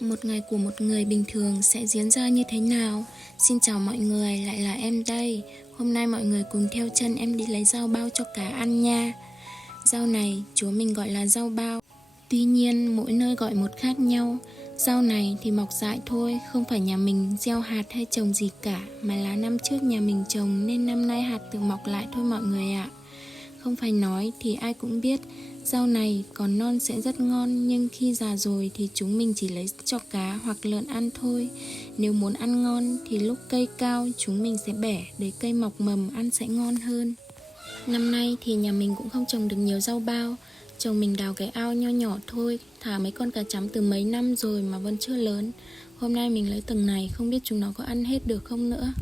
Một ngày của một người bình thường sẽ diễn ra như thế nào? Xin chào mọi người, lại là em đây. Hôm nay mọi người cùng theo chân em đi lấy rau bao cho cá ăn nha. Rau này chúa mình gọi là rau bao. Tuy nhiên mỗi nơi gọi một khác nhau. Rau này thì mọc dại thôi, không phải nhà mình gieo hạt hay trồng gì cả, mà là năm trước nhà mình trồng nên năm nay hạt tự mọc lại thôi mọi người ạ. Không phải nói thì ai cũng biết, rau này còn non sẽ rất ngon, nhưng khi già rồi thì chúng mình chỉ lấy cho cá hoặc lợn ăn thôi. Nếu muốn ăn ngon thì lúc cây cao chúng mình sẽ bẻ để cây mọc mầm ăn sẽ ngon hơn. Năm nay thì nhà mình cũng không trồng được nhiều rau bao. Chồng mình đào cái ao nho nhỏ thôi, thả mấy con cá chấm từ mấy năm rồi mà vẫn chưa lớn. Hôm nay mình lấy từng này, không biết chúng nó có ăn hết được không nữa.